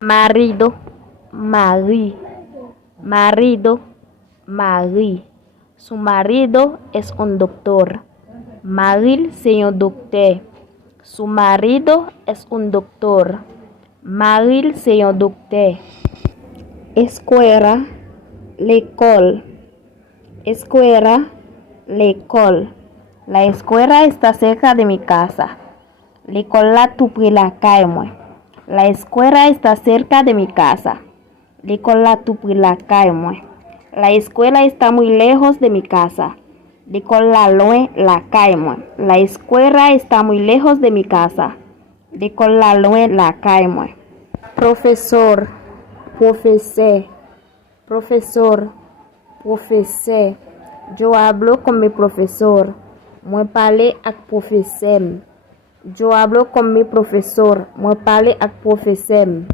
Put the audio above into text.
Marido, Mari, marido, Mari. Su marido es un doctor. Mari, señor doctor. Su marido es un doctor. Mari, señor doctor. Escuela, l'école. Escuela, l'école. La escuela está cerca de mi casa. L'école tout près la calle moi. La escuela está cerca de mi casa. L'école tout près la calle moi. La escuela está muy lejos de mi casa. L'école loin la calle moi. La escuela está muy lejos de mi casa. L'école loin la calle moi. Profesor, profesor, profesor, profesor. Yo hablo con mi profesor. Moi parle ak professeur. Yo hablo con mi profesor. Moi parle ak professeur.